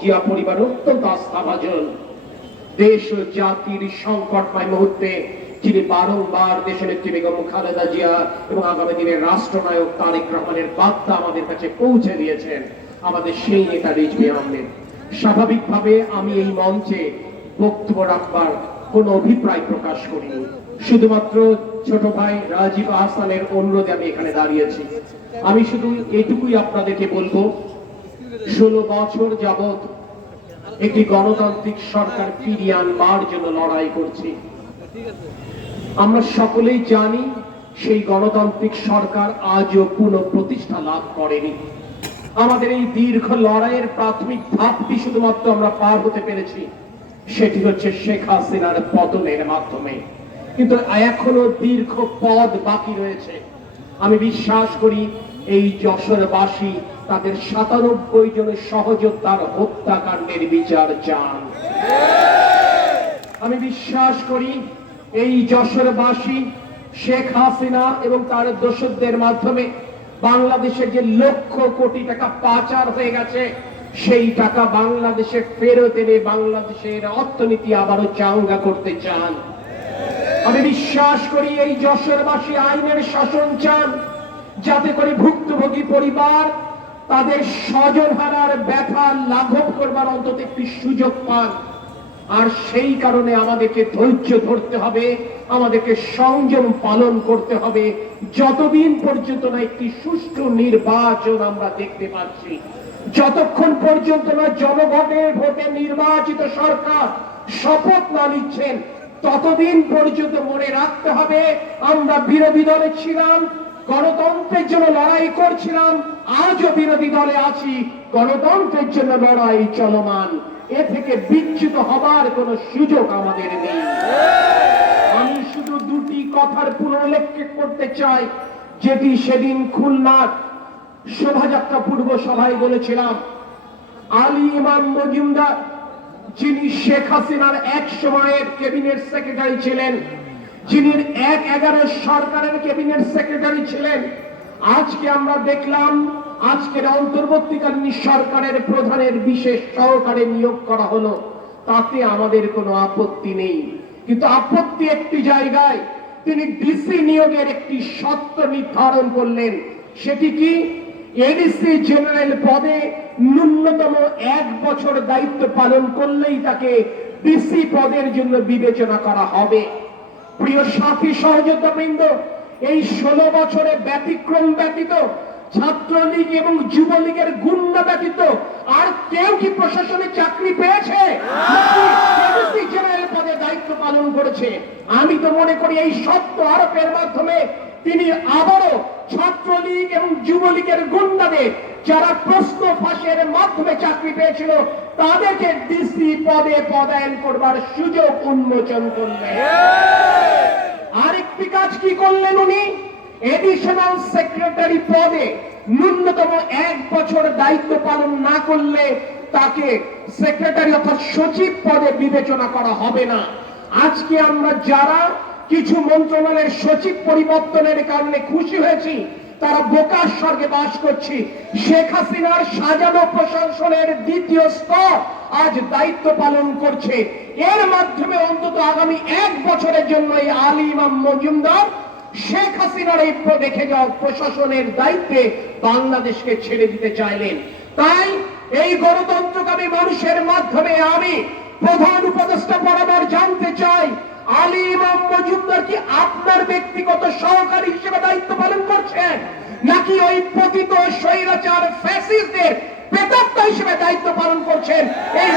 জিয়া পরিবার অত্যন্ত আস্থাভাজন। দেশ ও জাতির সংকটময় মুহূর্তে বারংবার বেগম খালেদা জিয়া এবং আগামী দিনের রাষ্ট্রনায়ক তারেক রহমানের বার্তা আমাদের কাছে পৌঁছে দিয়েছেন, আমাদের সেই নেতা আহমেদ। স্বাভাবিকভাবে আমি এই মঞ্চে বক্তব্য রাখবার কোন অভিপ্রায় প্রকাশ করিনি। শুধুমাত্র ছোট ভাই রাজীব আহসানের অনুরোধে আমি এখানে দাঁড়িয়েছি। আমি শুধু এটুকুই আপনাদেরকে বলব ষোলো বছর যাবত একটি গণতান্ত্রিক সরকার ফিরিয়ে আনবার জন্য লড়াই করছি। আমরা সকলেই জানি সেই গণতান্ত্রিক সরকার আজও পুনঃ প্রতিষ্ঠা লাভ করেনি। আমাদের এই দীর্ঘ লড়াইয়ের প্রাথমিক ধাপটি শুধুমাত্র আমরা পার হতে পেরেছি, সেটি হচ্ছে শেখ হাসিনার পতনের মাধ্যমে। কিন্তু এখনও দীর্ঘ পদ বাকি রয়েছে। আমি বিশ্বাস করি এই যশোরবাসী তাদের সাতানব্বই জনের সহযোদ্ধার হত্যাকাণ্ডের বিচার চান। আমি বিশ্বাস করি, এই যশোরবাসী শেখ হাসিনা এবং তার দোষদের মাধ্যমে বাংলাদেশের যে লক্ষ কোটি টাকা পাচার হয়ে গেছে, সেই টাকা বাংলাদেশে ফেরত এনে বাংলাদেশের অর্থনীতি আবারও চাঙ্গা করতে চান। আমি বিশ্বাস করি, এই যশোরবাসী আইনের শাসন চান, যাতে করে ভুক্তভোগী পরিবার তাদের স্বজন হারার ব্যথা লাঘব করবার অন্তত একটি সুযোগ পান। আর সেই কারণে আমাদেরকে ধৈর্য ধরতে হবে, আমাদেরকে সংযম পালন করতে হবে। যতদিন পর্যন্ত না একটি সুষ্ঠু নির্বাচন আমরা দেখতে পাচ্ছি, যতক্ষণ পর্যন্ত না জনগণের ভোটে নির্বাচিত সরকার শপথ না নিচ্ছেন, ততদিন পর্যন্ত মনে রাখতে হবে, আমরা বিরোধী দলে ছিলাম গণতন্ত্রের জন্য লড়াই করছিলাম, আজও বিরোধী দলে আছি। গণতন্ত্রের জন্য লড়াই চলমান। এ থেকে বিচ্যুত হবার কোনো সুযোগ আমাদের নেই। আমি শুধু দুটি কথার পুনরুল্লেখ করতে চাই, যেটি সেদিন খুলনার শোভাযাত্রা পূর্ব সভায় বলেছিলাম। আলী ইমাম মজুমদার, যিনি শেখ হাসিনার এক সময়ের ক্যাবিনেট সেক্রেটারি ছিলেন যিনি এক এগারো সরকারের ক্যাবিনেট সেক্রেটারি ছিলেন, আজকে আমরা দেখলাম, আজকের অন্তর্বর্তীকালীন সরকারের প্রধানের বিশেষ সহকারে নিয়োগ করা হলো। তাতে আমাদের কোনো আপত্তি নেই। কিন্তু আপত্তি একটি জায়গায়, তিনি ডিসি নিয়োগের একটি সত্য নির্ধারণ করলেন। সেটি কি? এডিসি জেনারেল পদে ন্যূনতম এক বছর দায়িত্ব পালন করলেই তাকে ডিসি পদের জন্য বিবেচনা করা হবে। প্রিয় সাথী সহযোদ্ধা বৃন্দ এই ষোলো বছরে ব্যতিক্রম ব্যতীত, ছাত্রলীগ এবং যুবলীগের গুন্ডা ব্যতীত আর কেউ কি প্রশাসনে চাকরি পেয়েছে? পদে দায়িত্ব পালন করেছে? আমি তো মনে করি এই সত্য আরোপের মাধ্যমে তিনি আবারও ছাত্রলীগ এবং যুবলীগের গুন্ডাদের যারা প্রশ্ন ফাঁসের মাধ্যমে চাকরি পেয়েছিল, তাদেরকে ডিসি পদে পদায়ন করবার সুযোগ উন্মোচন করলেন। আরেকটি কাজ কি করলেন উনি? এডিশনাল সেক্রেটারি পদে ন্যূনতম এক বছর দায়িত্ব পালন না করলে তাকে সেক্রেটারি অর্থাৎ সচিব পদে বিবেচনা করা হবে না। আজকে আমরা যারা কিছু মন্ত্রণালয়ের সচিব পরিবর্তনের কারণে খুশি হয়েছি, তারা বোকার স্বর্গে বাস করছি। শেখ হাসিনার সাজানো প্রশাসনের দ্বিতীয় স্তর আজ দায়িত্ব পালন করছে। এর মাধ্যমে অন্তত আগামী এক বছরের জন্য এই আলী ইমাম মজুমদার শেখ হাসিনার এই দেখে যাও, প্রশাসনের দায়িত্বে বাংলাদেশকে ছেড়ে দিতে চাইলেন। তাই এই গণতন্ত্রকামী মানুষের মাধ্যমে আমি প্রধান উপদেষ্টা বরাবর জানতে চাই আলী ইমাম মজুমদার কি আপনার ব্যক্তিগত সহকারী হিসেবে দায়িত্ব পালন করছেন? নাকি ওই পতিত স্বৈরাচার ফ্যাসিস্টদের হিসেবে দায়িত্ব পালন করছেন? এই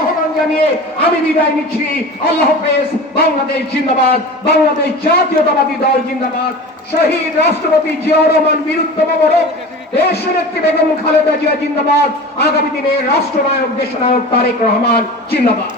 আহ্বান জানিয়ে আমি বিদায় নিচ্ছি। আল্লাহ হাফেজ, বাংলাদেশ জিন্দাবাদ, বাংলাদেশ জাতীয়তাবাদী দল জিন্দাবাদ। শহীদ রাষ্ট্রপতি জিয়াউর রহমান বীরুত্তম মোড়ক দেশ নেত্রী বেগম খালেদা জিয়া জিন্দাবাদ। আগামী দিনে রাষ্ট্রনায়ক, দেশনায়ক তারেক রহমান জিন্দাবাদ।